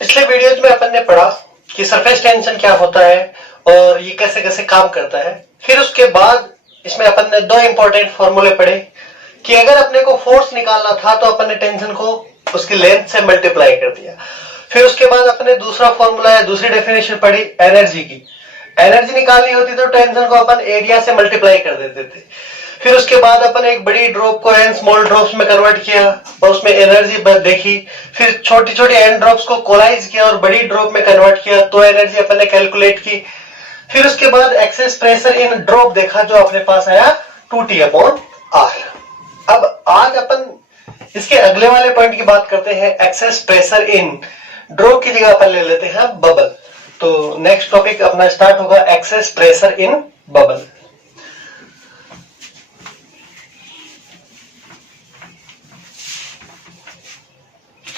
पिछले वीडियोज में अपन ने पढ़ा कि सरफेस टेंशन क्या होता है और ये कैसे कैसे काम करता है। फिर उसके बाद इसमें अपन ने दो इंपॉर्टेंट फॉर्मूले पढ़े कि अगर अपने को फोर्स निकालना था तो अपन ने टेंशन को उसकी लेंथ से मल्टीप्लाई कर दिया। फिर उसके बाद अपन ने दूसरा फॉर्मूला है, दूसरी डेफिनेशन पढ़ी एनर्जी की। एनर्जी निकालनी होती तो टेंशन को अपन एरिया से मल्टीप्लाई कर देते थे। फिर उसके बाद अपन एक बड़ी ड्रॉप को एन स्मॉल ड्रॉप्स में कन्वर्ट किया और उसमें एनर्जी देखी। फिर छोटी छोटी एन ड्रॉप्स को कोलाइज किया और बड़ी ड्रॉप में कन्वर्ट किया तो एनर्जी अपन ने कैलकुलेट की। फिर उसके बाद एक्सेस प्रेशर इन ड्रॉप देखा जो अपने पास आया 2T/R। अब आज अपन इसके अगले वाले पॉइंट की बात करते हैं, एक्सेस प्रेशर इन ड्रॉप की जगह अपन ले लेते हैं बबल। तो नेक्स्ट टॉपिक अपना स्टार्ट होगा एक्सेस प्रेशर इन बबल।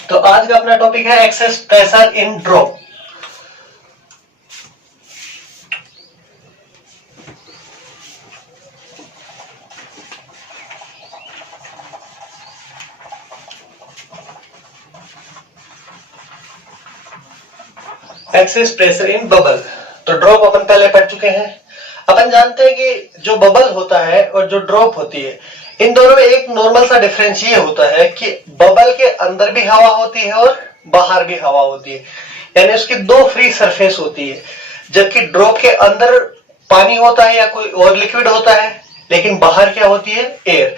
तो आज का अपना टॉपिक है excess pressure in drop. Excess pressure in bubble. तो ड्रॉप अपन पहले पढ़ चुके हैं। अपन जानते हैं कि जो बबल होता है और जो ड्रॉप होती है इन दोनों में एक नॉर्मल सा डिफरेंस ये होता है कि बबल के अंदर भी हवा होती है और बाहर भी हवा होती है, यानी उसकी दो फ्री सरफेस होती है। जबकि ड्रॉप के अंदर पानी होता है या कोई और लिक्विड होता है, लेकिन बाहर क्या होती है, एयर।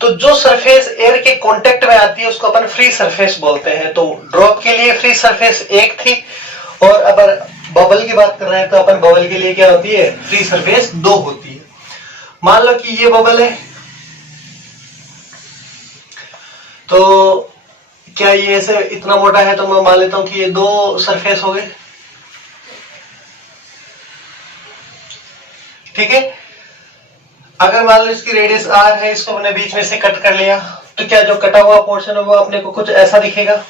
तो जो सरफेस एयर के कांटेक्ट में आती है उसको अपन फ्री सरफेस बोलते हैं। तो ड्रॉप के लिए फ्री सरफेस एक थी और अगर बबल की बात कर रहे हैं तो अपन बबल के लिए क्या होती है, फ्री सरफेस दो होती है। मान लो कि ये बबल है, तो क्या ये ऐसे इतना मोटा है तो मैं मान लेता हूं कि ये दो सरफेस हो गए, ठीक है। अगर मान लो इसकी रेडियस R है, इसको मैंने बीच में से कट कर लिया, तो क्या जो कटा हुआ पोर्शन है वो अपने को कुछ ऐसा दिखेगा।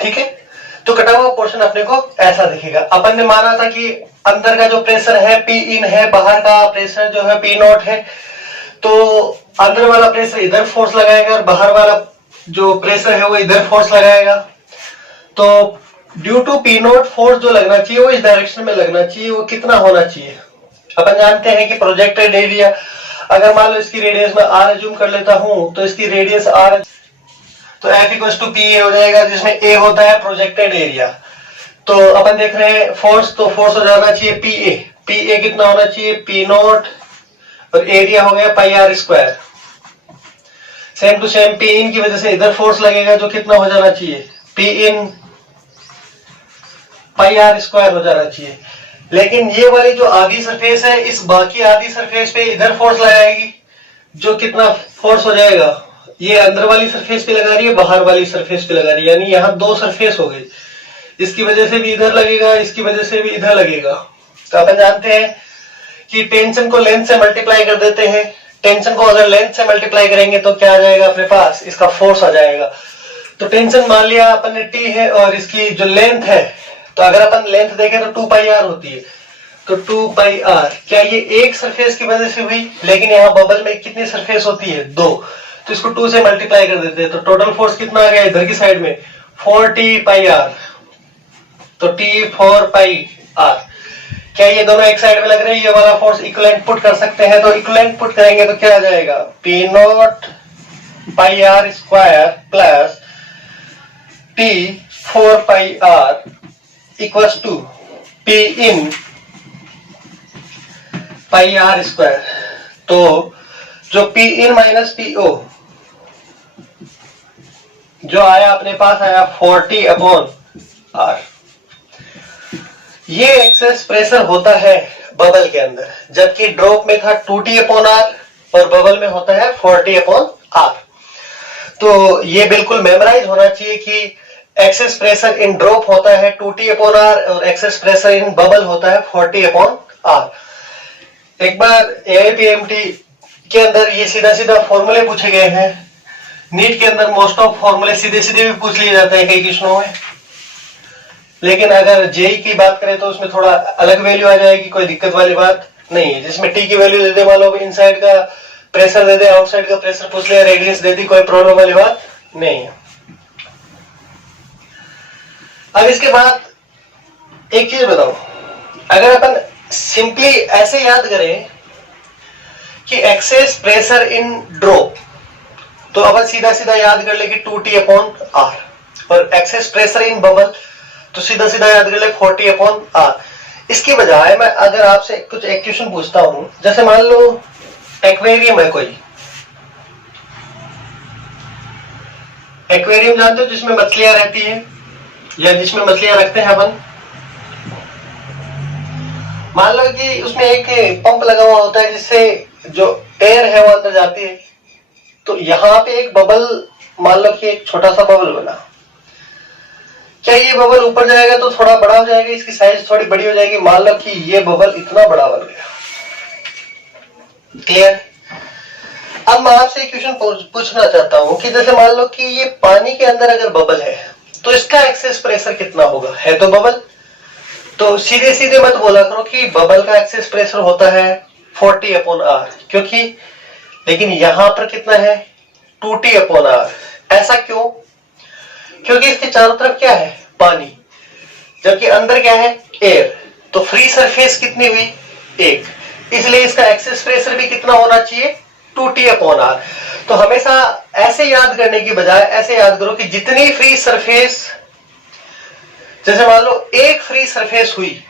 ठीक है, तो कटा हुआ पोर्शन अपने को ऐसा दिखेगा। अपन ने माना था कि अंदर का जो प्रेशर है P इन है, बाहर का प्रेशर जो है P नॉट है। तो अंदर वाला प्रेशर इधर फोर्स लगाएगा और बाहर वाला जो प्रेशर है वो इधर फोर्स लगाएगा। तो due to P naught force जो लगना चाहिए वो इस डायरेक्शन में लगना चाहिए। वो कितना होना चाहिए, अपन जानते हैं कि प्रोजेक्टेड एरिया, अगर मान लो इसकी रेडियस में R अज्यूम कर लेता हूं तो इसकी रेडियस R, तो F=PA हो जाएगा, जिसमें A होता है प्रोजेक्टेड एरिया। तो अपन देख रहे हैं फोर्स, तो फोर्स हो जाना चाहिए PA। PA कितना होना चाहिए, P नॉट, और एरिया हो गया πr²। Same to same P in की वजह से इधर फोर्स लगेगा जो कितना हो जाना चाहिए, P इन πr² हो जाना चाहिए। लेकिन ये वाली जो आधी सरफेस है इस बाकी आधी सरफेस पे इधर फोर्स लगाएगी जो कितना फोर्स हो जाएगा, ये अंदर वाली सरफेस पे लगा रही है, बाहर वाली सरफेस पे लगा रही है, यानी यहाँ दो सरफेस हो गई। इसकी वजह से भी इधर लगेगा, इसकी वजह से भी इधर लगेगा। तो अपन जानते हैं कि टेंशन को लेंथ से मल्टीप्लाई कर देते हैं। टेंशन को अगर लेंथ से मल्टीप्लाई करेंगे तो क्या आ जाएगा अपने पास, इसका फोर्स आ जाएगा। तो टेंशन मान लिया अपन ने T है और इसकी जो लेंथ है, तो अगर अपन लेंथ देखें तो 2πr होती है। तो 2πr क्या ये एक सरफेस की वजह से हुई, लेकिन यहाँ बबल में कितनी सरफेस होती है, दो। तो इसको 2 से मल्टीप्लाई कर देते हैं तो टोटल फोर्स कितना आ गया इधर की साइड में, 4T/R। तो T4πr, क्या ये दोनों एक साइड में लग रहे हैं, ये वाला फोर्स इक्विवेलेंट पुट कर सकते हैं। तो इक्विवेलेंट पुट करेंगे तो क्या आ जाएगा, P0πr² plus T4πr equals to P in πr²। तो जो P इन माइनस PO जो आया अपने पास आया 40/R। ये एक्सेस प्रेशर होता है बबल के अंदर, जबकि ड्रॉप में था 2T/R और बबल में होता है 40/R। तो ये बिल्कुल मेमोराइज होना चाहिए कि एक्सेस प्रेशर इन ड्रॉप होता है 2T/R और एक्सेस प्रेशर इन बबल होता है 40/R। एक बार AIPMT के अंदर ये सीधा सीधा फॉर्मूले पूछे गए हैं। नीट के अंदर मोस्ट ऑफ फॉर्मूले सीधे सीधे भी पूछ लिए जाते हैं कई क्वेश्चनों में। लेकिन अगर जेई की बात करें तो उसमें थोड़ा अलग वैल्यू आ जाएगी, कोई दिक्कत वाली बात नहीं है। जिसमें टी की वैल्यू दे दे, मान लो इनसाइड का प्रेशर दे दे, आउटसाइड का प्रेशर पूछ लिया, रेडियस दे दी, कोई प्रॉब्लम वाली बात नहीं है। अब इसके बाद एक चीज बताओ, अगर अपन सिंपली ऐसे याद करें कि एक्सेस प्रेशर इन ड्रॉप, तो अपन सीधा सीधा याद कर ले कि 2T/R, और एक्सेस प्रेशर इन बबल तो सीधा सीधा याद कर ले 40/R। इसके बजाय मैं अगर आपसे कुछ एक क्वेश्चन पूछता हूं, जैसे मान लो एक्वेरियम है कोई, एक्वेरियम जानते हो जिसमें मछलियां रहती है या जिसमें मछलियां रखते हैं अपन। मान लो कि उसमें एक पंप लगा हुआ होता है जिससे जो एयर है वो अंदर जाती है, तो यहां पे एक बबल, मान लो कि एक छोटा सा बबल बना, क्या ये बबल ऊपर जाएगा तो थोड़ा बड़ा हो जाएगा, इसकी साइज थोड़ी बड़ी हो जाएगी। मान लो कि ये बबल इतना बड़ा बन गया, क्लियर। अब मैं आपसे एक क्वेश्चन पूछना चाहता हूं कि जैसे मान लो कि ये पानी के अंदर अगर बबल है तो इसका एक्सेस प्रेशर कितना होगा, है तो बबल, तो सीधे सीधे मत बोला करो कि बबल का एक्सेस प्रेशर होता है 40/R, क्योंकि लेकिन यहां पर कितना है 2T/R। ऐसा क्यों? क्योंकि इसके चारों तरफ क्या है, पानी, जबकि अंदर क्या है, एयर। तो फ्री सरफेस कितनी हुई, 1, इसलिए इसका एक्सेस प्रेशर भी कितना होना चाहिए, 2T/R। तो हमेशा ऐसे याद करने की बजाय ऐसे याद करो कि जितनी फ्री सरफेस, जैसे मान लो एक फ्री सरफेस हुई,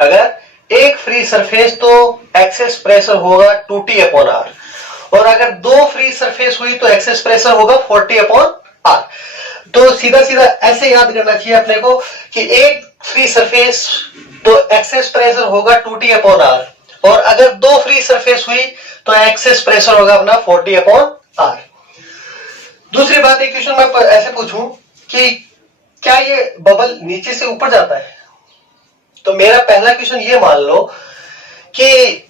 अगर एक फ्री सरफेस तो एक्सेस प्रेशर होगा 2T/R, और अगर 2 फ्री सरफेस हुई तो एक्सेस प्रेशर होगा 40/R। तो सीधा सीधा ऐसे याद करना चाहिए अपने को कि एक फ्री सरफेस तो एक्सेस प्रेशर होगा 2T/R, और अगर 2 फ्री सरफेस हुई तो एक्सेस प्रेशर होगा अपना 40/R। दूसरी बात, एक क्वेश्चन मैं ऐसे पूछूं कि क्या ये बबल नीचे से ऊपर जाता है, तो मेरा पहला क्वेश्चन ये मान लो कि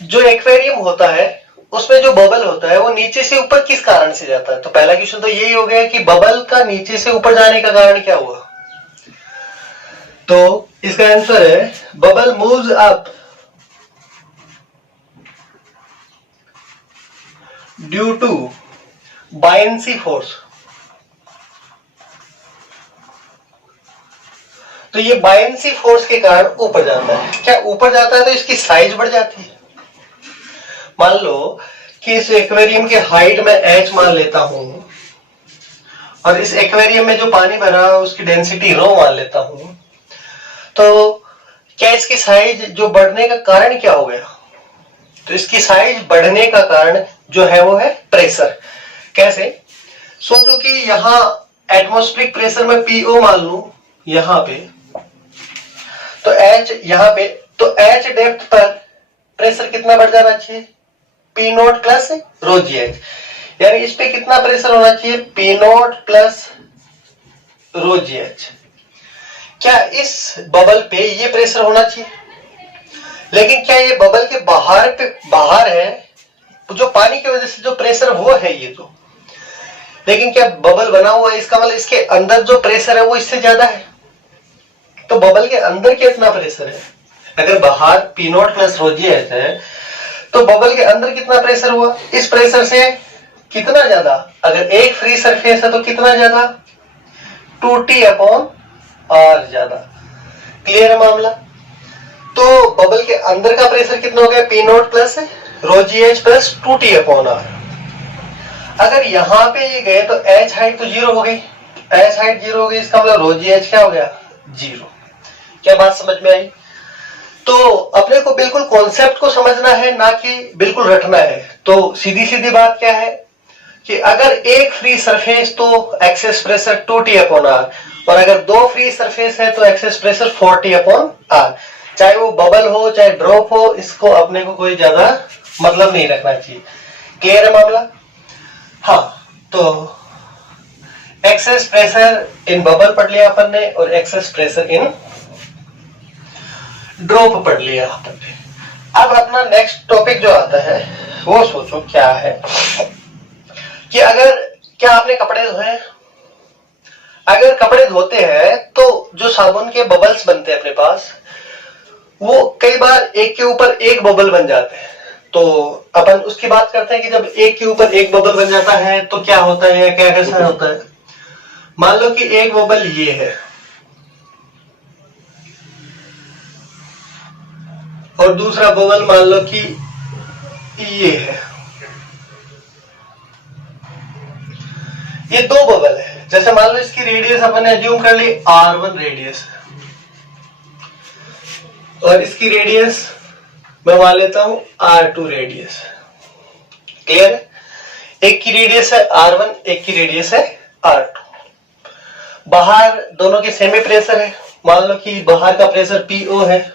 जो एक्वेरियम होता है उसमें जो बबल होता है वो नीचे से ऊपर किस कारण से जाता है। तो पहला क्वेश्चन तो यही हो गया कि बबल का नीचे से ऊपर जाने का कारण क्या हुआ, तो इसका आंसर है bubble moves up due to buoyancy force. तो ये बायंसी फोर्स के कारण ऊपर जाता है। क्या ऊपर जाता है तो इसकी साइज बढ़ जाती है। मान लो कि इस एक्वेरियम की हाइट में h मान लेता हूं, और इस एक्वेरियम में जो पानी भरा है उसकी डेंसिटी रो मान लेता हूं, तो क्या इसकी साइज जो बढ़ने का कारण क्या हो गया, तो इसकी साइज बढ़ने का कारण जो है वो है प्रेशर। कैसे, सोचो कि यहां एटमॉस्फेरिक प्रेशर में PO मान लूं यहां पे, तो H यहां पे, तो H डेप्थ पर प्रेशर कितना बढ़ जाना चाहिए, P0 प्लस ρgh, यानी इस पे कितना प्रेशर होना चाहिए, P0 प्लस ρgh। क्या इस बबल पे ये प्रेशर होना चाहिए, लेकिन क्या ये बबल के बाहर है, जो पानी की वजह से जो प्रेशर वो है ये तो, लेकिन क्या बबल बना हुआ है, इसका मतलब इसके अंदर जो प्रेशर है वो इससे ज्यादा है। तो बबल के अंदर कितना प्रेशर है, अगर बाहर P0 प्लस ρgh है तो बबल के अंदर कितना प्रेशर हुआ, इस प्रेशर से कितना ज्यादा, अगर एक फ्री सरफेस है तो कितना ज्यादा, 2T/R ज्यादा। क्लियर है मामला। तो बबल के अंदर का प्रेशर कितना हो गया, P0 plus ρgh plus 2T/R। अगर यहां पे ये गए तो H हाइट तो 0 हो गई, H हाइट 0 हो गई, इसका मतलब ρgh क्या हो गया, 0। क्या बात समझ में आई। तो अपने को बिल्कुल कॉन्सेप्ट को समझना है, ना कि बिल्कुल रटना है। तो सीधी सीधी बात क्या है कि अगर एक फ्री सरफेस तो एक्सेस प्रेशर 2T/R, और अगर 2 फ्री सरफेस है तो एक्सेस प्रेशर 40/R। चाहे वो बबल हो चाहे ड्रॉप हो, इसको अपने को कोई ज्यादा मतलब नहीं रखना चाहिए। क्लियर है मामला। हाँ, तो एक्सेस प्रेशर इन बबल पढ़ लिया अपन ने, और एक्सेस प्रेशर इन ड्रॉप पढ़ लिया अपन ने। अब अपना नेक्स्ट टॉपिक जो आता है वो सोचो क्या है कि अगर, क्या आपने कपड़े धोए, अगर कपड़े धोते हैं तो जो साबुन के बबल्स बनते हैं अपने पास, वो कई बार एक के ऊपर एक बबल बन जाते हैं। तो अपन उसकी बात करते हैं कि जब एक के ऊपर एक बबल बन जाता है तो क्या होता है, क्या कैसा होता है। मान लो कि एक बबल ये है और दूसरा बबल मान लो कि ये है। ये दो बबल है। जैसे मान लो इसकी रेडियस अपन ने एज्यूम कर ली R1 रेडियस और इसकी रेडियस मैं मान लेता हूं R2 रेडियस। क्लियर है? एक की रेडियस है R1, एक की रेडियस है R2। बाहर दोनों के सेमी प्रेशर है। मान लो कि बाहर का प्रेशर PO है,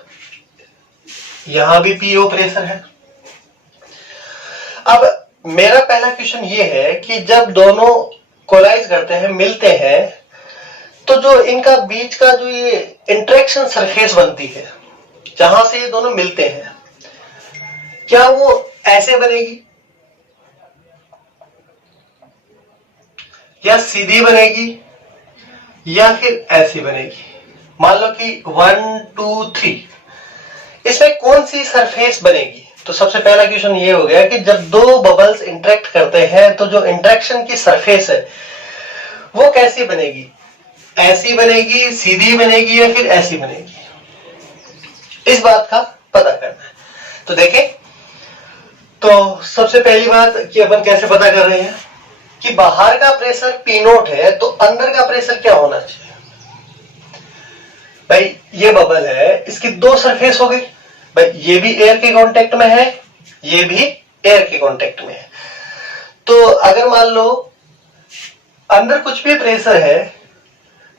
यहां भी PO प्रेशर है। अब मेरा पहला क्वेश्चन ये है कि जब दोनों कोलाइज करते हैं, मिलते हैं, तो जो इनका बीच का जो ये इंटरेक्शन सरफेस बनती है, जहां से ये दोनों मिलते हैं, क्या वो ऐसे बनेगी या सीधी बनेगी या फिर ऐसी बनेगी? मान लो कि 1 2 3, इसमें कौन सी सरफेस बनेगी? तो सबसे पहला क्वेश्चन ये हो गया कि जब दो बबल्स इंटरेक्ट करते हैं तो जो इंटरेक्शन की सरफेस है वो कैसी बनेगी? ऐसी बनेगी, सीधी बनेगी या फिर ऐसी बनेगी? इस बात का पता करना है। तो देखें, तो सबसे पहली बात कि अपन कैसे पता कर रहे हैं कि बाहर का प्रेशर P0 है तो अंदर का प्रेशर क्या होना चाहिए? भाई ये बबल है, इसकी दो सरफेस हो गई। भाई ये भी एयर के कांटेक्ट में है, ये भी एयर के कांटेक्ट में है। तो अगर मान लो अंदर कुछ भी प्रेशर है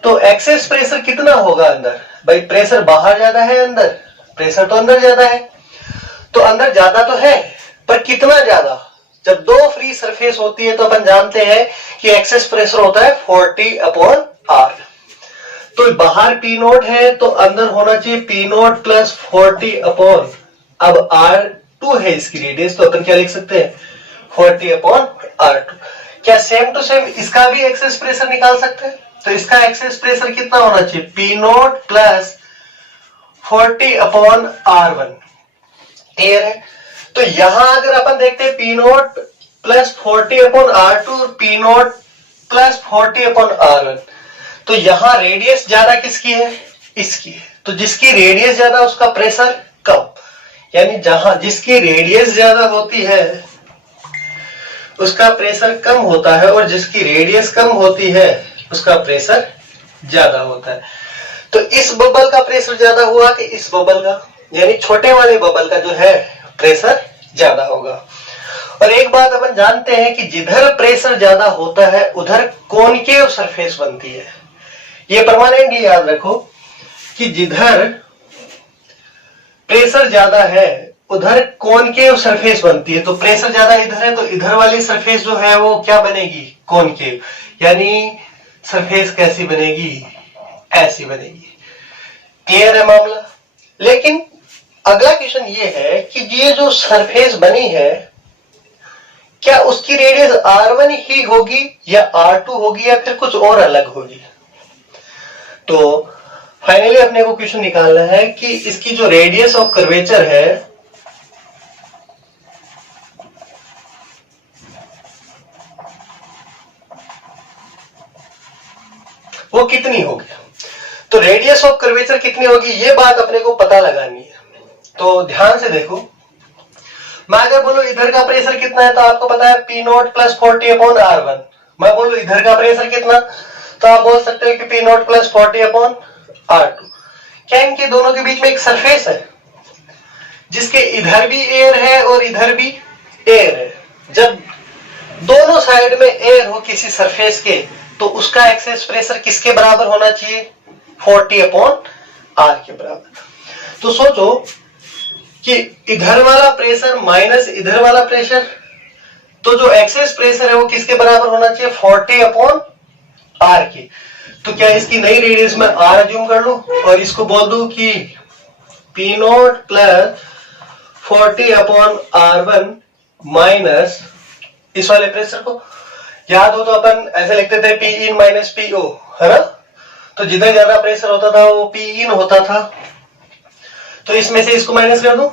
तो एक्सेस प्रेशर कितना होगा अंदर? भाई प्रेशर बाहर ज्यादा है, अंदर प्रेशर तो अंदर ज्यादा है। तो अंदर ज्यादा तो है, पर कितना ज्यादा? जब दो फ्री सरफेस होती है तो अपन जानते हैं कि एक्सेस प्रेशर होता है 40/R। तो बाहर P0 है तो अंदर होना चाहिए P0 प्लस 40/, अब R2 है इसकी रेडियस, तो अपन क्या लिख सकते हैं 40/R2। क्या सेम टू सेम इसका भी एक्सेस प्रेशर निकाल सकते हैं? तो इसका एक्सेस प्रेशर कितना होना चाहिए P0 प्लस 40/R1। क्लियर है? तो यहां अगर अपन देखते हैं P0 प्लस 40/R2 और P0 प्लस 40/R1, तो यहां रेडियस ज्यादा किसकी है? इसकी है। तो जिसकी रेडियस ज्यादा उसका प्रेशर कम, यानी जहां जिसकी रेडियस ज्यादा होती है उसका प्रेशर कम होता है और जिसकी रेडियस कम होती है उसका प्रेशर ज्यादा होता है। तो इस बबल का प्रेशर ज्यादा हुआ कि इस बबल का, यानी छोटे वाले बबल का जो है प्रेशर ज्यादा होगा। और एक बात अपन जानते हैं कि जिधर प्रेशर ज्यादा होता है उधर कॉनकेव सरफेस बनती है। ये परमानेंटली याद रखो कि जिधर प्रेशर ज्यादा है उधर कॉनकेव सरफेस बनती है। तो प्रेशर ज्यादा इधर है तो इधर वाली सरफेस जो है वो क्या बनेगी? कॉनकेव। यानी सरफेस कैसी बनेगी? ऐसी बनेगी। क्लियर है मामला? लेकिन अगला क्वेश्चन ये है कि ये जो सरफेस बनी है क्या उसकी रेडियस R1 ही होगी या R2 होगी या फिर कुछ और अलग होगी? तो फाइनली अपने को क्वेश्चन निकालना है कि इसकी जो रेडियस ऑफ कर्वेचर है वो कितनी होगी। तो रेडियस ऑफ कर्वेचर कितनी होगी ये बात अपने को पता लगानी है। तो ध्यान से देखो, मैं अगर बोलूं इधर का प्रेशर कितना है तो आपको पता है P0 प्लस 40/R1। मैं बोलूं इधर का प्रेशर कितना, तो आप बोल सकते हो कि P0 प्लस 40/R2। क्या इनके दोनों के बीच में एक सरफेस है जिसके इधर भी एयर है और इधर भी एयर है? जब दोनों साइड में एयर हो किसी सरफेस के तो उसका एक्सेस प्रेशर किसके बराबर होना चाहिए? 40/R के बराबर। तो सोचो कि इधर वाला प्रेशर माइनस इधर वाला प्रेशर, तो जो एक्सेस प्रेशर है वो किसके बराबर होना चाहिए? 40/R की। तो क्या इसकी नई रेडियस में R अज्यूम कर लूं और इसको बोल दूं कि P0 प्लस 40/R1 माइनस इस वाले प्रेशर को, याद हो तो अपन ऐसे लिखते थे P in माइनस PO। है ना। तो जितना ज्यादा प्रेशर होता था वो पी इन होता था। तो इसमें से इसको माइनस कर दो,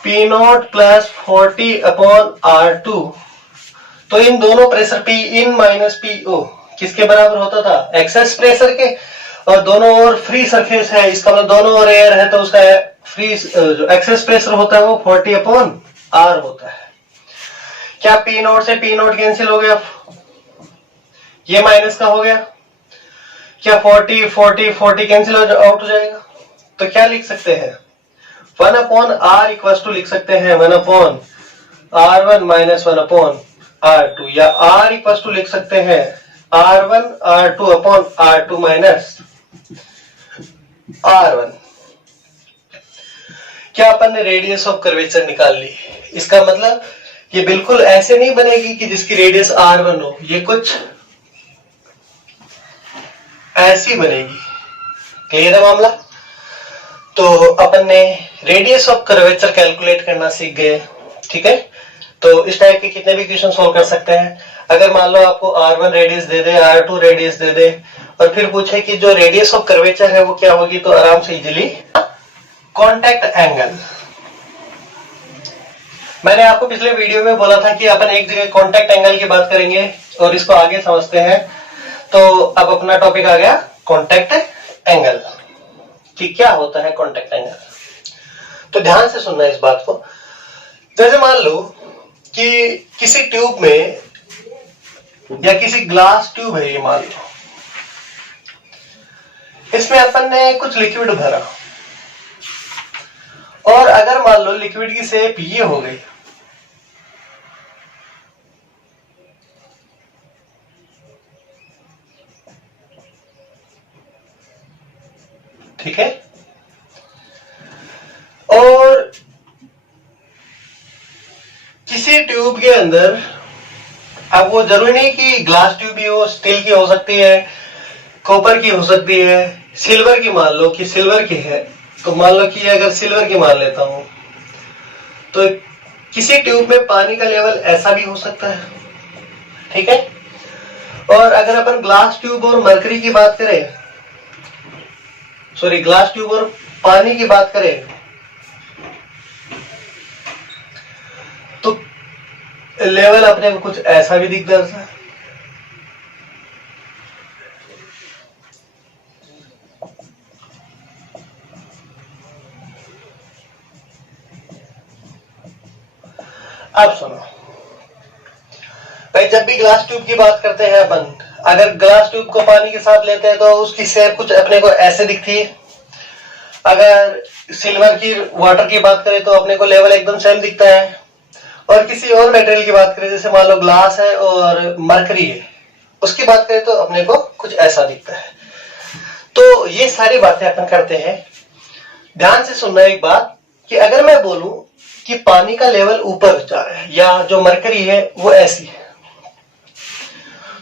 पी नॉट प्लस 40/R2। तो इन दोनों pressure P in minus P O किसके बराबर होता था, एक्सेस प्रेशर के। और दोनों ओर फ्री सरफेस है, इसका मतलब दोनों ओर एयर है, तो उसका फ्री जो एक्सेस प्रेशर होता है वो 40/R होता है। क्या पी नॉट से पी नॉट कैंसिल हो गया, ये माइनस का हो गया। क्या 40 कैंसिल आउट हो जाएगा। तो क्या लिख सकते हैं, 1/R इक्वल टू लिख सकते हैं 1/R1 माइनस 1/R2, या R इक्वल टू लिख सकते हैं R1/R2 माइनस R1। क्या अपन ने रेडियस ऑफ कर्वेचर निकाल ली। इसका मतलब ये बिल्कुल ऐसे नहीं बनेगी कि जिसकी रेडियस R1 हो, ये कुछ ऐसी बनेगी। क्लियर है मामला। तो अपन ने रेडियस ऑफ कर्वेचर कैलकुलेट करना सीख गए, ठीक है। तो इस टाइप के कितने भी क्वेश्चन सॉल्व कर सकते हैं। अगर मान लो आपको R1 रेडियस दे दे, R2 रेडियस दे दे, और फिर पूछे कि जो रेडियस ऑफ कर्वेचर है वो क्या होगी, तो आराम से इजीली कॉन्टैक्ट एंगल। मैंने आपको पिछले वीडियो में बोला था कि अपन एक जगह कॉन्टैक्ट एंगल की बात करेंगे और इसको आगे समझते हैं। तो अब अपना टॉपिक आ गया कॉन्टैक्ट एंगल, कि क्या होता है कॉन्टैक्ट एंगल। तो ध्यान से सुनना इस बात को। जैसे मान लो कि किसी ट्यूब में, या किसी ग्लास ट्यूब है ये मान लो, इसमें अपन ने कुछ लिक्विड भरा, और अगर मान लो लिक्विड की शेप ये हो गई, ठीक है, और किसी ट्यूब के अंदर, अब वो जरूरी नहीं कि ग्लास ट्यूब ही हो, स्टील की हो सकती है, कॉपर की हो सकती है, सिल्वर की मान लो कि सिल्वर की है, तो मान लो कि अगर सिल्वर की मान लेता हूं, तो किसी ट्यूब में पानी का लेवल ऐसा भी हो सकता है, ठीक है। और अगर अपन ग्लास ट्यूब और मरकरी की बात करें, सॉरी ग्लास ट्यूब और पानी की बात करें, तो लेवल अपने को कुछ ऐसा भी दिखता है। अब सुनो भाई, जब भी ग्लास ट्यूब की बात करते हैं अपन, अगर ग्लास ट्यूब को पानी के साथ लेते हैं तो उसकी शेप कुछ अपने को ऐसे दिखती है। अगर सिल्वर की वाटर की बात करें तो अपने को लेवल एकदम सेम दिखता है। और किसी और मटेरियल की बात करें, जैसे मान लो ग्लास है और मरकरी है, उसकी बात करें तो अपने को कुछ ऐसा दिखता है। तो ये सारी बातें अपन करते हैं। ध्यान से सुनना एक बात, कि अगर मैं बोलूं कि पानी का लेवल ऊपर जा रहा है, या जो मरकरी है वो ऐसी है,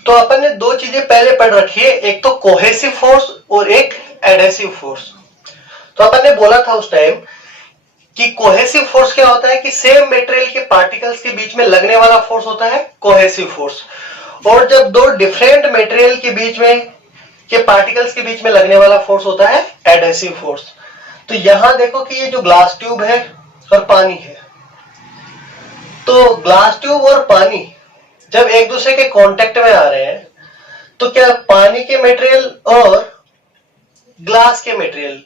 तो अपन ने दो चीजें पहले पढ़ रखी है, एक तो कोहेसिव फोर्स और एक एडहेसिव फोर्स। तो अपन ने बोला था उस टाइम कि कोहेसिव फोर्स क्या होता है, कि सेम मटेरियल के पार्टिकल्स के बीच में लगने वाला फोर्स होता है कोहेसिव फोर्स। और जब दो डिफरेंट मटेरियल के बीच में के पार्टिकल्स के बीच में लगने वाला फोर्स होता है एडहेसिव फोर्स। तो यहां देखो कि ये जो ग्लास ट्यूब है और पानी है, तो ग्लास ट्यूब और पानी जब एक दूसरे के कांटेक्ट में आ रहे हैं, तो क्या पानी के मटेरियल और ग्लास के मटेरियल,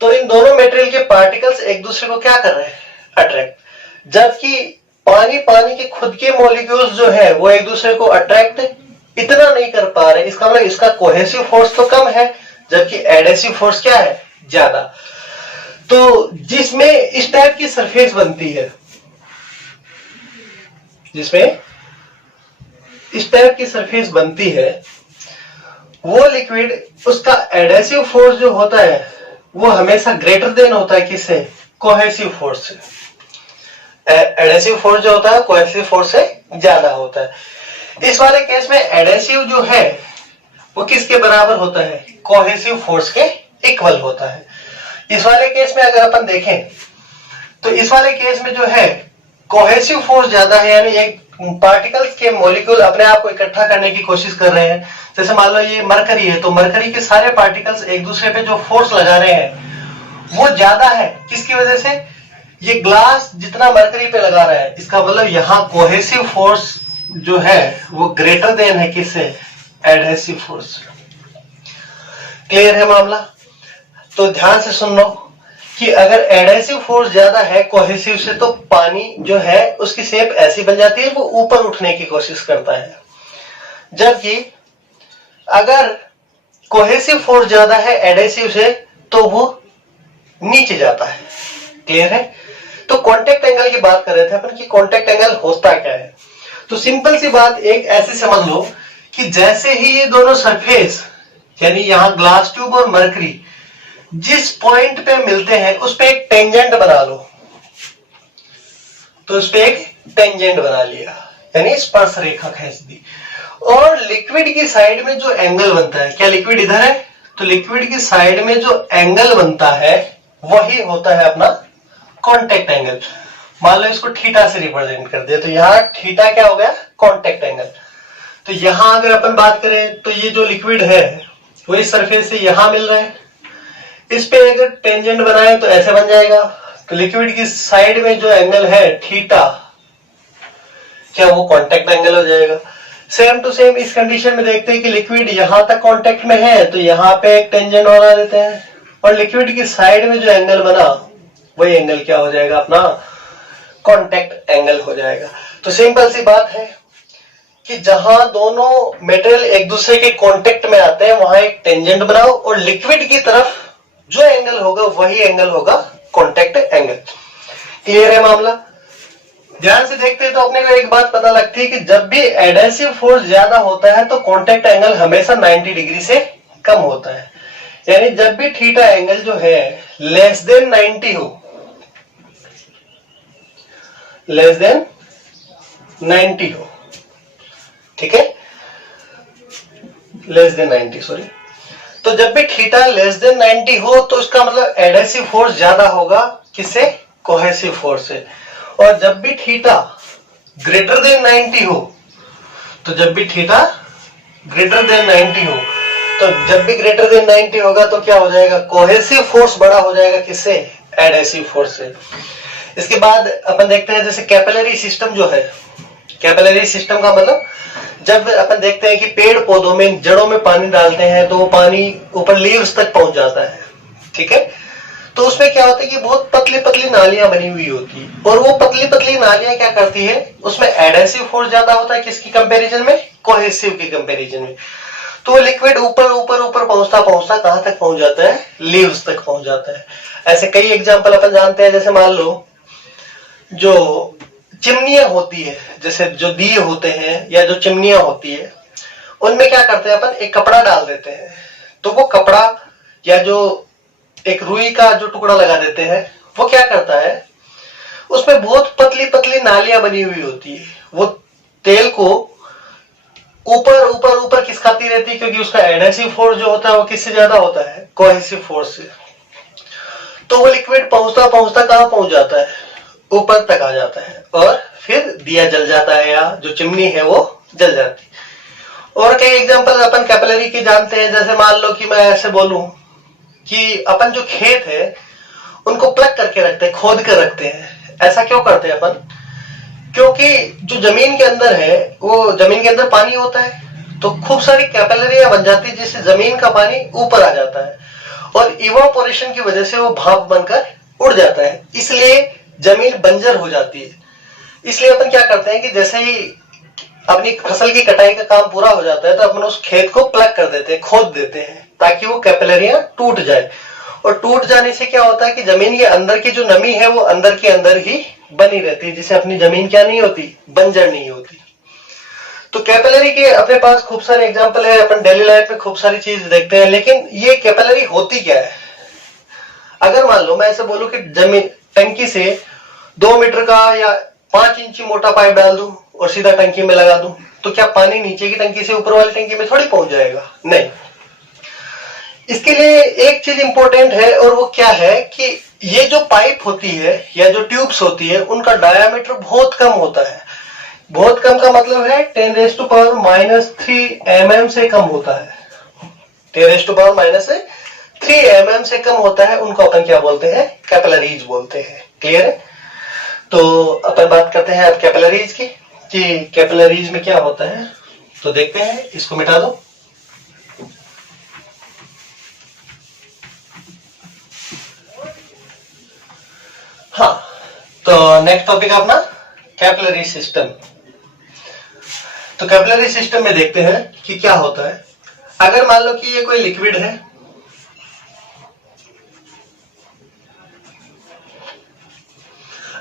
तो इन दोनों मटेरियल के पार्टिकल्स एक दूसरे को क्या कर रहे हैं, अट्रैक्ट। जबकि पानी के खुद के मॉलिक्यूल्स जो है वो एक दूसरे को अट्रैक्ट इतना नहीं कर पा रहे। इसका मतलब इसका कोहेसिव फोर्स तो कम है, जबकि एडहेसिव फोर्स क्या है, ज्यादा। तो जिसमें इस टाइप की सरफेस बनती है, जिसमें इस टाइप की सरफेस बनती है, वो लिक्विड, उसका एडहेसिव फोर्स जो होता है वो हमेशा ग्रेटर देन होता है किससे, कोहेसिव फोर्स से। एडहेसिव फोर्स जो होता है कोहेसिव फोर्स से ज्यादा होता है। इस वाले केस में एडहेसिव जो है वो किसके बराबर होता है, कोहेसिव फोर्स के इक्वल होता है। इस वाले केस में अगर अपन देखें तो इस वाले केस में जो है कोहेसिव फोर्स ज्यादा है, यानी एक पार्टिकल्स के मॉलिक्यूल अपने आप को इकट्ठा करने की कोशिश कर रहे हैं। जैसे मान लो ये मरकरी है, तो मरकरी के सारे पार्टिकल्स एक दूसरे पे जो फोर्स लगा रहे हैं वो ज्यादा है। किसकी वजह से? ये ग्लास जितना मरकरी पे लगा रहा है, इसका मतलब यहाँ कोहेसिव फोर्स जो है वो ग्रेटर देन है किससे? Adhesive force. क्लियर है मामला? तो ध्यान से सुन लो कि अगर एडहेसिव फोर्स ज्यादा है कोहेसिव से, तो पानी जो है उसकी शेप ऐसी बन जाती है, वो ऊपर उठने की कोशिश करता है। जबकि अगर कोहेसिव फोर्स ज्यादा है एडहेसिव से, तो वो नीचे जाता है। क्लियर है? तो कांटेक्ट एंगल की बात कर रहे थे अपन कि कांटेक्ट एंगल होता क्या है। तो सिंपल सी बात एक ऐसी समझ लो कि जैसे ही ये दोनों सरफेस, यानी यहां ग्लास ट्यूब और मरकरी जिस पॉइंट पे मिलते हैं उस पे एक टेंजेंट बना लो, तो उस पे एक टेंजेंट बना लिया, यानी स्पर्श रेखा खींच दी। और लिक्विड की साइड में जो एंगल बनता है, क्या लिक्विड इधर है? तो लिक्विड की साइड में जो एंगल बनता है वही होता है अपना कांटेक्ट एंगल। मान लो इसको थीटा से रिप्रेजेंट कर दिया, तो यहां थीटा क्या हो गया? Contact angle. तो यहां अगर अपन बात करें तो ये जो लिक्विड है वो इस सरफेस से यहां मिल रहा है, इस पे अगर टेंजेंट बनाए तो ऐसे बन जाएगा। तो लिक्विड की साइड में जो एंगल है थीटा, क्या वो कांटेक्ट एंगल हो जाएगा? सेम टू सेम इस कंडीशन में देखते हैं कि लिक्विड यहां तक कांटेक्ट में है, तो यहां पे एक टेंजेंट बना देते हैं, और लिक्विड की साइड में जो एंगल बना वही एंगल क्या हो जाएगा? अपना कांटेक्ट एंगल हो जाएगा। तो सिंपल सी बात है कि जहां दोनों मेटेरियल एक दूसरे के कांटेक्ट में आते हैं वहां एक टेंजेंट बनाओ, और लिक्विड की तरफ जो एंगल होगा वही एंगल होगा कांटेक्ट एंगल। क्लियर है मामला? ध्यान से देखते हैं तो अपने को एक बात पता लगती है कि जब भी एडहेसिव फोर्स ज्यादा होता है तो कांटेक्ट एंगल हमेशा 90 डिग्री से कम होता है। यानी जब भी थीटा एंगल जो है लेस देन 90 हो, लेस देन 90 हो, ठीक है, लेस देन 90, सॉरी। तो जब भी थीटा लेस देन 90 हो तो इसका मतलब एडहेसिव फोर्स ज्यादा होगा किससे? कोहेसिव फोर्स से। और जब भी थीटा ग्रेटर देन 90 हो, तो जब भी थीटा ग्रेटर देन 90 हो, तो जब भी ग्रेटर देन 90 होगा तो क्या हो जाएगा? कोहेसिव फोर्स बड़ा हो जाएगा किससे? एडहेसिव फोर्स से। इसके बाद अपन देखते हैं जैसे कैपिलरी सिस्टम जो है, कैपिलरी सिस्टम का मतलब जब अपन देखते हैं कि पेड़ पौधों में जड़ों में पानी डालते हैं तो वो पानी ऊपर लीव्स तक पहुंच जाता है, ठीक है। तो उसमें क्या होता है कि बहुत पतली पतली नालियां बनी हुई होती है, और वो पतली पतली नालियां क्या करती है, उसमें एडहेसिव फोर्स ज्यादा होता है किसकी कंपैरिजन में? कोहेसिव के कंपैरिजन में। तो लिक्विड ऊपर ऊपर ऊपर पहुंचता पहुंचता कहां तक पहुंच जाता है? लीव्स तक पहुंच जाता है। ऐसे कई एग्जाम्पल अपन जानते हैं, जैसे मान लो जो चिमनियां होती है, जैसे जो दिए होते हैं या जो चिमनियां होती है, उनमें क्या करते हैं अपन? एक कपड़ा डाल देते हैं, तो वो कपड़ा या जो एक रुई का जो टुकड़ा लगा देते हैं, वो क्या करता है, उसमें बहुत पतली पतली नालियां बनी हुई होती है। वो तेल को ऊपर ऊपर ऊपर खिसकाती रहती है, क्योंकि उसका एडहेसिव फोर्स जो होता है वो किससे ज्यादा होता है? कोहेसिव फोर्स से। तो वो लिक्विड पहुंचता पहुंचता कहां पहुंच जाता है? ऊपर तक आ जाता है, और फिर दिया जल जाता है, या जो चिमनी है वो जल जाती है। और कई एग्जांपल अपन कैपिलरी के जानते हैं, जैसे मान लो कि मैं ऐसे बोलूं कि अपन जो खेत है उनको प्लग करके रखते हैं, खोद कर रखते हैं। ऐसा क्यों करते हैं अपन? क्योंकि जो जमीन के अंदर है, वो जमीन के अंदर पानी होता है, तो खूब सारी कैपिलरियां बन जाती है, जिससे जमीन का पानी ऊपर आ जाता है, और इवापोरेशन की वजह से वो भाप बनकर उड़ जाता है, इसलिए जमीन बंजर हो जाती है। इसलिए अपन क्या करते हैं कि जैसे ही अपनी फसल की कटाई का काम पूरा हो जाता है तो अपन उस खेत को प्लग कर देते हैं, खोद देते हैं, ताकि वो कैपिलरियां टूट जाए। और टूट जाने से क्या होता है कि जमीन के अंदर की जो नमी है वो अंदर के अंदर ही बनी रहती है, जिससे अपनी जमीन क्या नहीं होती? बंजर नहीं होती। तो कैपिलरी के अपने पास खूब सारे एग्जांपल है, अपन डेली लाइफ में खूब सारी चीज देखते हैं। लेकिन ये कैपिलरी होती क्या है? अगर मान लो मैं ऐसे बोलूं कि जमीन टंकी से 2 मीटर का या 5 इंची मोटा पाइप डाल दूं और सीधा टंकी में लगा दूं, तो क्या पानी नीचे की टंकी से ऊपर वाली टंकी में थोड़ी पहुंच जाएगा? नहीं। इसके लिए एक चीज इंपॉर्टेंट है, और वो क्या है कि ये जो पाइप होती है या जो ट्यूब्स होती है उनका डायामीटर बहुत कम होता है। बहुत कम का मतलब है 10⁻³ mm से कम होता है। 10⁻³ mm से कम होता है, उनको अपन क्या बोलते हैं? कैपिलरीज बोलते हैं। क्लियर है? तो अपन बात करते हैं अब कैपिलरीज की, कि कैपिलरीज में क्या होता है। तो देखते हैं, इसको मिटा दो। हाँ, तो नेक्स्ट टॉपिक अपना कैपिलरी सिस्टम। तो कैपिलरी सिस्टम में देखते हैं कि क्या होता है। अगर मान लो कि ये कोई लिक्विड है,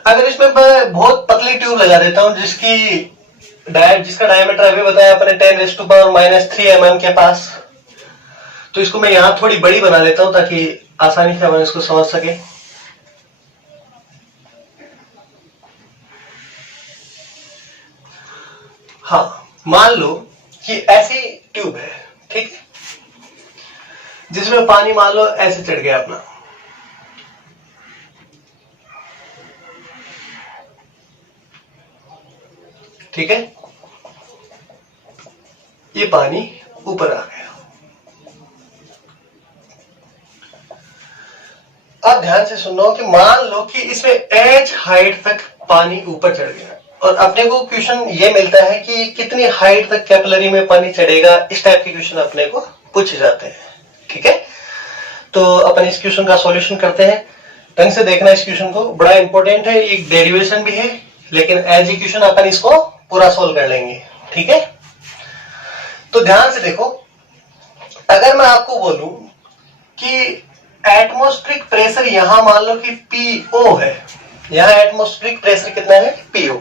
अगर इसमें मैं बहुत पतली ट्यूब लगा देता हूं जिसका डायमीटर अभी बताया अपने 10⁻³ mm के पास, तो इसको मैं यहां थोड़ी बड़ी बना लेता हूं ताकि आसानी से अपन इसको समझ सके। हाँ, मान लो कि ऐसी ट्यूब है, ठीक है, जिसमें पानी मान लो ऐसे चढ़ गया अपना, ठीक है, ये पानी ऊपर आ गया। अब ध्यान से सुनो कि मान लो कि इसमें एच हाइट तक पानी ऊपर चढ़ गया, और अपने को क्वेश्चन ये मिलता है कि कितनी हाइट तक कैपिलरी में पानी चढ़ेगा। इस टाइप के क्वेश्चन अपने को पूछे जाते हैं, ठीक है। तो अपन इस क्वेश्चन का सॉल्यूशन करते हैं। ढंग से देखना इस क्वेश्चन को, बड़ा इंपॉर्टेंट है, एक डेरिवेशन भी है, लेकिन एज ए क्वेश्चन अपन इसको पूरा सोल्व कर लेंगे, ठीक है। तो ध्यान से देखो, अगर मैं आपको बोलूं कि एटमॉस्फेरिक प्रेशर यहां मान लो कि पीओ है, यहां एटमॉस्फेरिक प्रेशर कितना है? पीओ।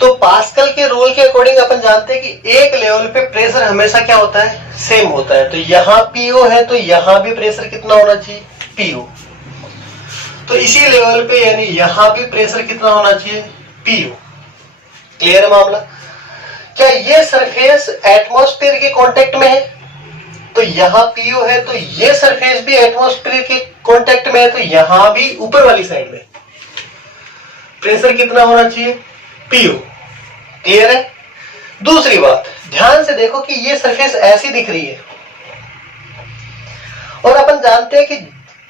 तो पास्कल के रूल के अकॉर्डिंग अपन जानते हैं कि एक लेवल पे प्रेशर हमेशा क्या होता है? सेम होता है। तो यहां पीओ है तो यहां भी प्रेशर कितना होना चाहिए? पीओ। तो इसी लेवल पे यानी यहां भी प्रेशर कितना होना चाहिए? पीओ। क्लियर है मामला? क्या ये सरफेस एटमॉस्फेयर के कांटेक्ट में है? तो यहां पीओ है तो ये सरफेस भी एटमॉस्फेयर के कांटेक्ट में है, तो यहां भी ऊपर वाली साइड में प्रेशर कितना होना चाहिए? पीओ। क्लियर है? दूसरी बात, ध्यान से देखो कि ये सरफेस ऐसी दिख रही है, और अपन जानते हैं कि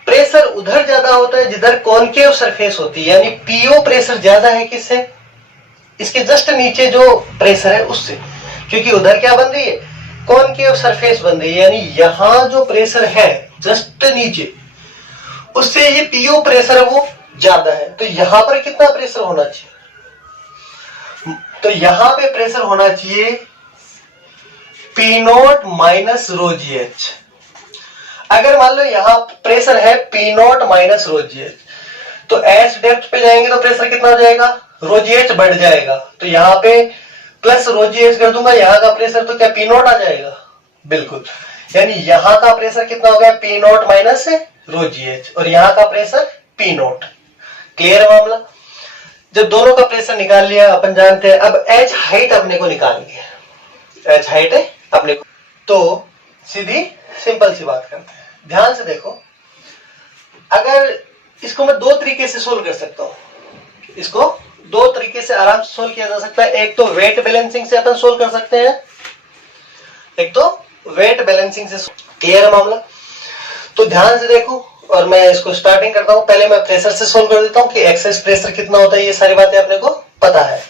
प्रेशर उधर ज्यादा होता है जिधर कॉनकेव सरफेस होती है, यानी पीओ प्रेशर ज्यादा है किससे? इसके जस्ट नीचे जो प्रेशर है उससे, क्योंकि उधर क्या बन रही है? कॉनकेव सरफेस बन रही है, यानी यहां जो प्रेशर है जस्ट नीचे, उससे ये पीओ प्रेशर है वो ज्यादा है। तो यहां पर कितना प्रेशर होना चाहिए? तो यहां पे प्रेशर होना चाहिए P0 माइनस ρgh। अगर मान लो यहां प्रेशर है P0 माइनस ρgh, तो एच डेप्थ पे जाएंगे तो प्रेशर कितना हो जाएगा? ρgh बढ़ जाएगा। तो यहां पे प्लस ρgh कर दूंगा, यहां का प्रेशर तो क्या P0 आ जाएगा? बिल्कुल, यानी यहां का प्रेशर कितना हो गया? P0 माइनस ρgh, और यहां का प्रेशर P0। क्लियर है मामला? जब दोनों का प्रेशर निकाल लिया, अपन जानते हैं अब एच हाइट अपने को निकालनी है। एच हाइट है अपने को, तो सीधी सिंपल सी बात करते हैं। ध्यान से देखो, अगर इसको मैं दो तरीके से सोल्व कर सकता हूं, इसको दो तरीके से आराम से सोल्व किया जा सकता है। एक तो वेट बैलेंसिंग से अपन सोल्व कर सकते हैं, एक तो वेट बैलेंसिंग से। क्लियर है मामला? तो ध्यान से देखो, और मैं इसको स्टार्टिंग करता हूं। पहले मैं प्रेशर से सोल्व कर देता हूं कि एक्सेस प्रेशर कितना होता है, ये सारी बातें अपने को पता है।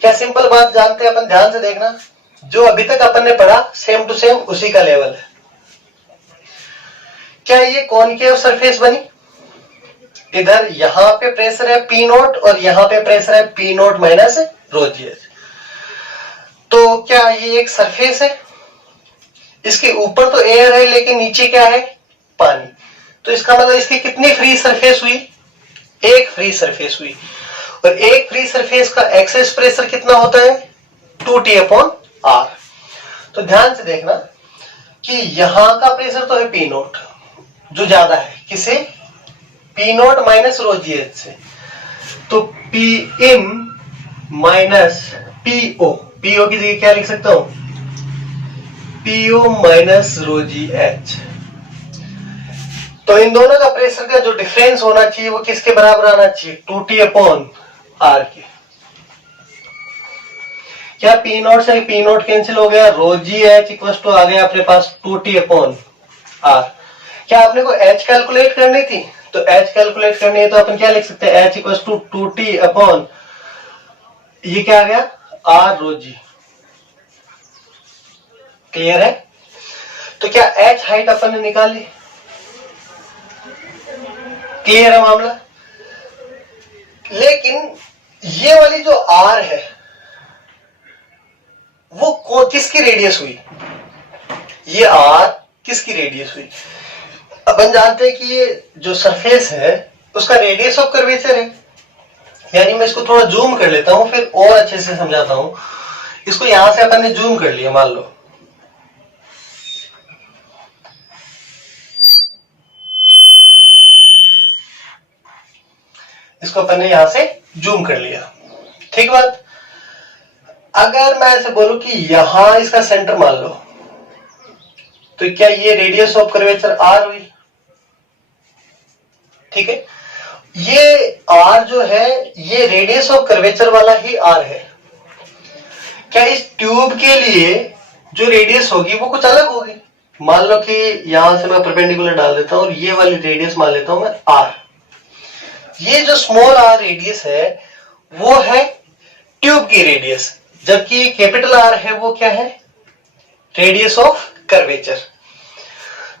क्या सिंपल बात जानते हैं अपन? ध्यान से देखना, जो अभी तक अपन ने पढ़ा सेम टू सेम उसी का लेवल है। क्या ये कॉनकेव सरफेस बनी? इधर यहां पे प्रेशर है P0 और यहां पे प्रेशर है P0 माइनस ρgh। तो क्या ये एक सरफेस है? इसके ऊपर तो एयर है लेकिन नीचे क्या है? पानी। तो इसका मतलब इसकी कितनी फ्री सरफेस हुई? एक फ्री सरफेस हुई, और एक फ्री सरफेस का एक्सेस प्रेशर कितना होता है? 2T/R। तो ध्यान से देखना कि यहां का प्रेशर तो है P0 जो ज्यादा है, किसे? P0 माइनस ρgh से। तो Pin माइनस PO, PO की जगह क्या लिख सकता हूं? PO minus ρgh। तो इन दोनों का प्रेशर का जो डिफरेंस होना चाहिए वो किसके बराबर आना चाहिए? 2T/R के। क्या पी नोट से पी नोट कैंसिल हो गया, रो जी एच इक्वल टू आ गया अपने पास 2t अपॉन आर। क्या आपने को एच कैलकुलेट करनी थी, तो एच कैलकुलेट करनी है तो अपन क्या लिख सकते हैं, H equal to 2t upon ये क्या आ गया आर रो जी। क्लियर है? तो क्या एच हाइट अपन ने निकाली? क्लियर है मामला? लेकिन ये वाली जो आर है वो किसकी रेडियस हुई, ये आर किसकी रेडियस हुई? अपन जानते हैं कि ये जो सरफेस है उसका रेडियस ऑफ कर्वेचर है। यानी मैं इसको थोड़ा जूम कर लेता हूं फिर और अच्छे से समझाता हूं। इसको यहां से अपन ने जूम कर लिया, मान लो इसको अपन ने यहां से जूम कर लिया, ठीक बात। अगर मैं ऐसे बोलूं कि यहां इसका सेंटर मान लो, तो क्या ये रेडियस ऑफ कर्वेचर आर हुई? ठीक है, ये आर जो है ये रेडियस ऑफ कर्वेचर वाला ही आर है। क्या इस ट्यूब के लिए जो रेडियस होगी वो कुछ अलग होगी? मान लो कि यहां से मैं परपेंडिकुलर डाल देता हूं और ये वाली रेडियस मान लेता हूं मैं आर। ये जो स्मॉल आर रेडियस है वो है ट्यूब की रेडियस, जबकि कैपिटल आर है वो क्या है, रेडियस ऑफ कर्वेचर।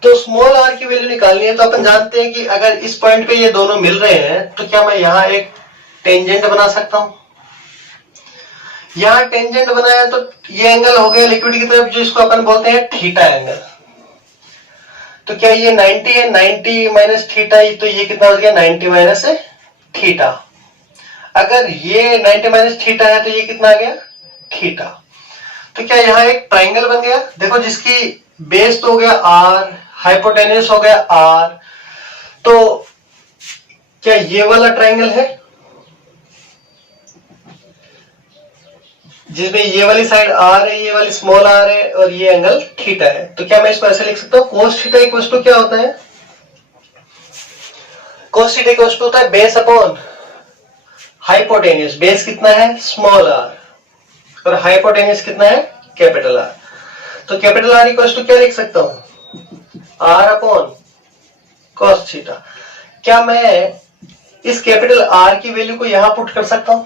तो स्मॉल आर की वैल्यू निकालनी है तो अपन जानते हैं कि अगर इस पॉइंट पे ये दोनों मिल रहे हैं तो क्या मैं यहां एक टेंजेंट बना सकता हूं। यहां टेंजेंट बनाया तो ये एंगल हो गया लिक्विड की तरफ, जो इसको अपन बोलते हैं थीटा एंगल। तो क्या ये 90 है, 90 माइनस थीटा, तो ये कितना हो गया 90 माइनस थीटा। अगर ये 90 माइनस थीटा है तो ये कितना आ गया थीटा। तो क्या यहाँ एक ट्राइंगल बन गया, देखो जिसकी बेस तो हो गया आर, हाइपोटेन्यूस हो गया आर, तो क्या ये वाला ट्राइंगल है जिसमें ये वाली साइड आर है, ये वाली स्मॉल आर है और ये एंगल थीटा है। तो क्या मैं इसको ऐसे लिख सकता हूं, कोस थीटा इक्वल टू क्या होता है, कोस थीटा इक्वल टू होता है बेस अपॉन हाइपोटेन्यूस। बेस कितना है स्मॉल आर और हाइपोटेन्यूस कितना है कैपिटल आर। तो कैपिटल आर इक्वल टू क्या लिख सकता हूं, आर अपॉन कॉस थीटा। क्या मैं इस कैपिटल आर की वैल्यू को यहां पुट कर सकता हूं,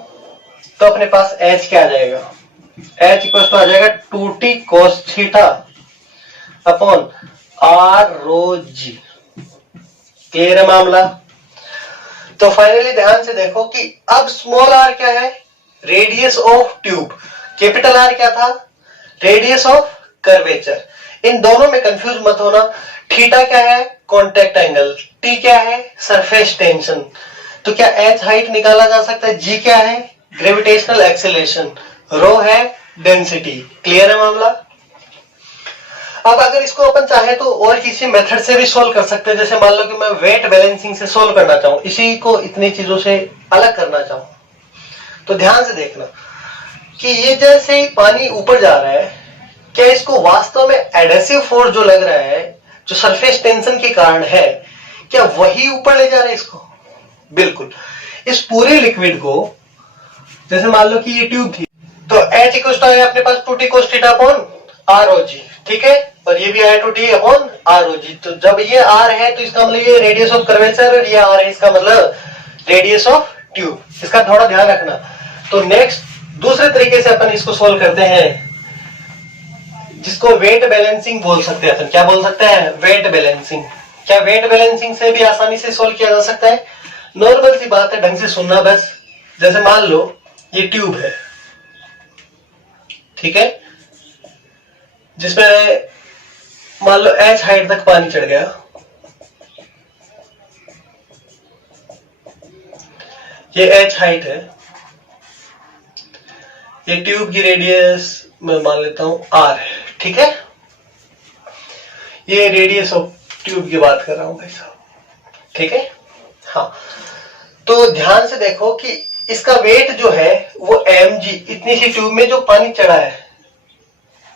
तो अपने पास एच क्या आ जाएगा, एच इक्वल टू आ जाएगा 2t cos theta upon r rho g. Clear है मामला? तो फाइनली ध्यान से देखो कि अब स्मॉल आर क्या है, radius of tube, capital R क्या था, रेडियस ऑफ कर्वेचर। इन दोनों में कंफ्यूज मत होना। थीटा क्या है कॉन्टैक्ट एंगल, टी क्या है सरफेस टेंशन। तो क्या एच हाइट निकाला जा सकता है, जी क्या है ग्रेविटेशनल एक्सेलरेशन, रो है डेंसिटी। क्लियर है मामला? अब अगर इसको अपन चाहे तो और किसी मेथड से भी सोल्व कर सकते हैं। जैसे मान लो कि मैं वेट बैलेंसिंग से सोल्व करना चाहूं, इसी को इतनी चीजों से अलग करना चाहूं, तो ध्यान से देखना कि ये जैसे ही पानी ऊपर जा रहा है, क्या इसको वास्तव में एडेसिव फोर्स जो लग रहा है, जो सरफेस टेंशन के कारण है, क्या वही ऊपर ले जा रहा है इसको? बिल्कुल। इस पूरे लिक्विड को, जैसे मान लो कि ये ट्यूब थी, तो H इक्वल टू है अपने पास 2t cos theta upon r o g, ठीक है, और ये भी है 2t अपॉन आर ओ जी। तो जब ये r है तो इसका मतलब ये रेडियस ऑफ कर्वेचर, और ये r है इसका मतलब रेडियस ऑफ ट्यूब। इसका थोड़ा ध्यान रखना। तो नेक्स्ट दूसरे तरीके से अपन इसको सोल्व करते हैं, जिसको वेट बैलेंसिंग बोल सकते हैं अपन। क्या बोल सकते हैं, वेट बैलेंसिंग। क्या वेट बैलेंसिंग से भी आसानी से सोल्व किया जा सकता है? नॉर्मल सी बात है, ढंग से सुनना बस। जैसे मान लो ये ट्यूब है, ठीक है, जिसमें मान लो h हाइट तक पानी चढ़ गया। ये h हाइट है, ये ट्यूब की रेडियस मैं मान लेता हूं r है, ठीक है। ये रेडियस ऑफ ट्यूब की बात कर रहा हूं भाई साहब, ठीक है। हाँ, तो ध्यान से देखो कि इसका वेट जो है वो mg, इतनी सी ट्यूब में जो पानी चढ़ा है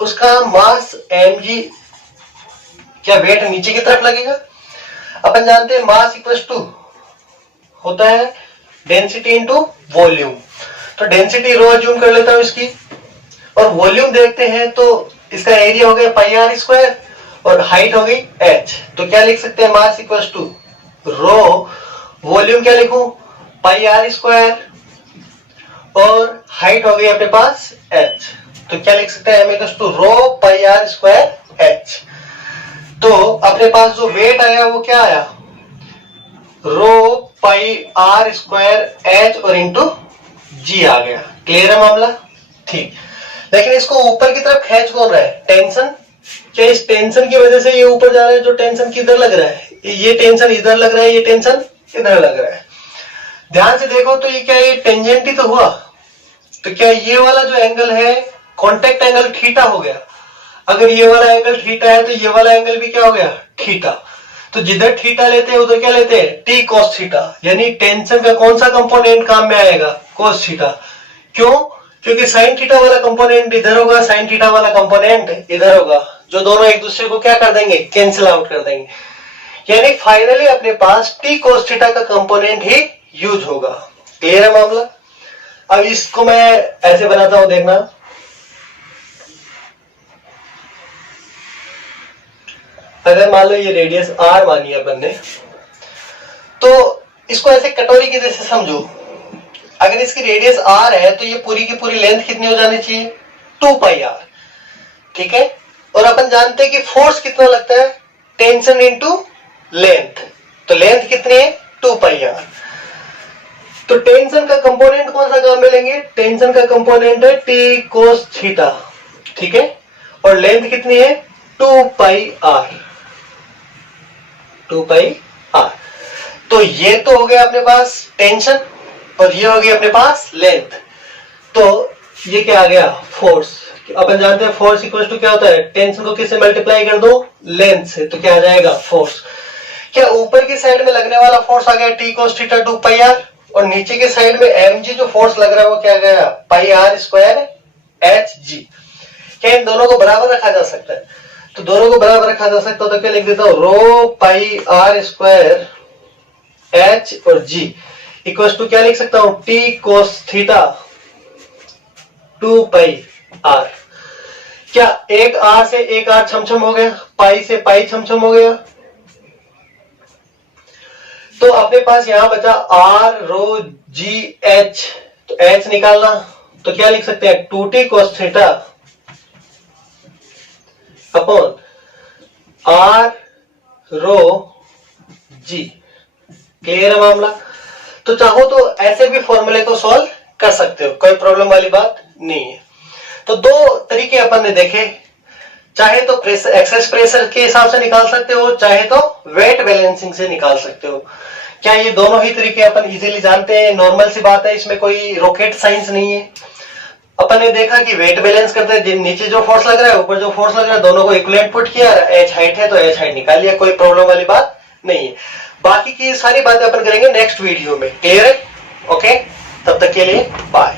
उसका मास mg, क्या वेट नीचे की तरफ लगेगा? अपन जानते हैं मास इक्वल टू होता है डेंसिटी इनटू वॉल्यूम। तो डेंसिटी रो अज्यूम कर लेता हूं इसकी, और वॉल्यूम देखते हैं तो इसका एरिया हो गया पाई आर स्क्वायर और हाइट हो गई h। तो क्या लिख सकते हैं, मास इक्वल्स टू रो, वॉल्यूम क्या लिखूं, पाई आर स्क्वायर और हाइट हो गई अपने पास h। तो क्या लिख सकते हैं, m equals to rho pi r square h। तो अपने पास जो वेट आया वो क्या आया, रो पाई आर स्क्वायर h और इंटू जी आ गया। क्लियर है मामला, ठीक। लेकिन इसको ऊपर की तरफ खींच कौन रहा है, टेंशन। क्या इस टेंशन की वजह से ये ऊपर जा रहा है, जो टेंशन किधर लग रहा है, ये टेंशन इधर लग रहा है, ये टेंशन इधर लग रहा है। ध्यान से देखो तो ये क्या, ये टेंजेंट ही तो हुआ। तो क्या ये वाला जो एंगल है कॉन्टेक्ट एंगल थीटा हो गया। अगर ये वाला एंगल थीटा है तो ये वाला एंगल भी क्या हो गया, थीटा। तो जिधर थीटा लेते हैं उधर क्या लेते हैं, टी कॉस थीटा। यानी टेंशन का कौन सा कंपोनेंट काम में आएगा, कॉस थीटा। क्यों, क्योंकि साइन थीटा वाला कंपोनेंट इधर होगा, साइन थीटा वाला कंपोनेंट इधर होगा, जो दोनों एक दूसरे को क्या कर देंगे, कैंसिल आउट कर देंगे। यानी फाइनली अपने पास टी कोस थीटा का कंपोनेंट ही यूज होगा। क्लियर है मामला। अब इसको मैं ऐसे बनाता हूं, देखना। अगर मान लो ये रेडियस r मानी अपन ने, तो इसको ऐसे कटोरी की जैसे समझो। अगर इसकी रेडियस r है तो ये पूरी की पूरी लेंथ कितनी हो जानी चाहिए, 2 पाई r। ठीक है, और अपन जानते हैं कि फोर्स कितना लगता है, टेंशन इनटू लेंथ। तो लेंथ कितनी है, 2 पाई r। तो टेंशन का कंपोनेंट कौन सा काम में लेंगे, टेंशन का कंपोनेंट है t cos थीटा। ठीक है, और लेंथ कितनी है, 2 पाई r, 2 पाई r। तो ये तो हो गया अपने पास टेंशन और ये हो गया अपने पास लेंथ। तो ये क्या आ गया, फोर्स। अपन जानते हैं फोर्स इक्वल टू क्या होता है, टेंशन को किससे मल्टीप्लाई कर दो, लेंथ से। तो क्या आ जाएगा, फोर्स। क्या ऊपर की साइड में लगने वाला फोर्स आ गया टी cos थीटा 2 पाई r, और नीचे की साइड में mg जो फोर्स लग रहा है वो क्या गया, पाई आर स्क्वायर hg। क्या इन दोनों को बराबर रखा जा सकता है, तो दोनों को बराबर रखा जा सकता है। तो क्या लिख देता हूं, रो पाई आर स्क्वायर h और g इक्वल टू क्या लिख सकता हूं, t cos थीटा 2 पाई r। क्या एक r से एक r छमछम हो गया, पाई से पाई छमछम हो गया। तो अपने पास यहां बचा r रो g h। तो h निकालना, तो क्या लिख सकते हैं, 2t cos theta upon r रो g। क्लियर है मामला। तो चाहो तो ऐसे भी फॉर्मूले को सॉल्व कर सकते हो, कोई प्रॉब्लम वाली बात नहीं है। तो दो तरीके अपन ने देखे, चाहे तो प्रेशर, एक्सेस प्रेशर के हिसाब से निकाल सकते हो, चाहे तो वेट बैलेंसिंग से निकाल सकते हो। क्या ये दोनों ही तरीके अपन इजीली जानते हैं, नॉर्मल सी बात है, इसमें कोई रॉकेट साइंस नहीं है। अपन ने देखा कि वेट बैलेंस करते हैं, नीचे जो फोर्स लग रहा है ऊपर जो फोर्स लग रहा है, दोनों को इक्विवेलेंट पुट किया, h हाइट है तो h हाइट निकाल लिया, कोई प्रॉब्लम वाली बात नहीं है। बाकी की सारी बातें अपन करेंगे नेक्स्ट वीडियो में। क्लियर है, ओके, तब तक के लिए बाय।